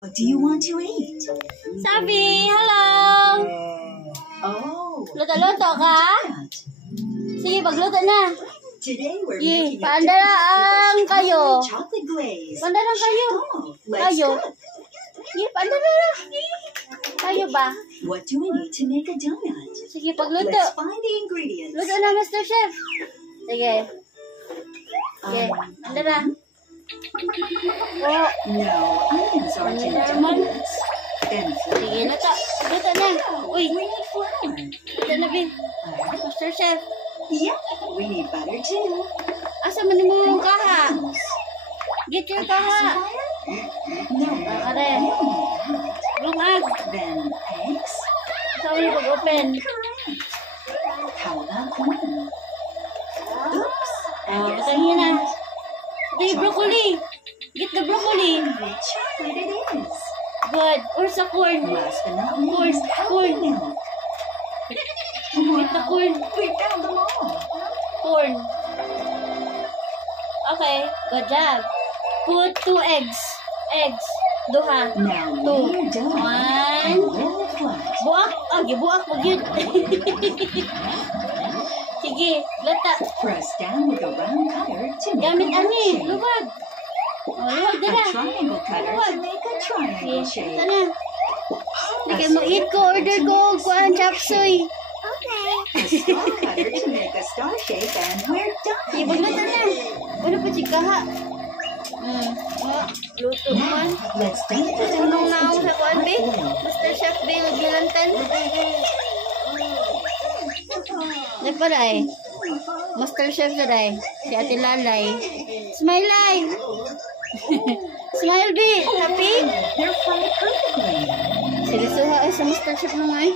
What do you want to eat? Sabi, hello! Oh. Luto-luto ka? Sige, pagluto na. Today we're Sige, making paandalaan kayo. chocolate glaze. Paandalaan kayo. Let's Kayo. cook. Sige, paandalaan. Kayo ba? What do we need to make a donut? Sige, pagluto. Let's find the ingredients. Luto na, Mr. Chef. Sige. Sige, anda na. Oh, No, onions aren't in Naman. donuts. Then sige, luto. Luto na. Uy, we need flour. luto na, Bin. Mr. Chef. Yeah, we need butter too. Asa man mo yung kaha? Get your kaha. No, Are. Lungag. then eggs. Asa mo yung pag-open? How about corn? Oops. I Oh, guess ito na. Sige, broccoli. Get the broccoli. with chocolate it is. Good. Or sa corn. Last but not Corn, least, corn. almond milk. Get the corn. We found them all. Corn. Okay. Good job. Put 2 eggs. Eggs. Duha. Now Two. we're done. One. And roll it flat. Buak. Ah, gibuak mo yun. Sige. Lata. Press down with a round cutter to make Gamit a ani. shape. Luwag. O, luwag A dala. triangle cutter to make a triangle Sige. shape. Ito na. Sige mo eat ko. Order ko. Kuhaan chapsuy. A star cutter to make a star shape, and we're Sige, done. pagluto na. Ano pa si kaha? Oh, luto man. Let's beat the Tunong donuts na ako into sa kuan, hot be. oil. Mr. Chef, be. Nagbilantan. Nagpaday. Master Chef na day. Si Ate Lalay. Smile, Lay. Smile, be. Happy? They're fried perfectly. Seryoso ha, sa Master Chef na nga eh.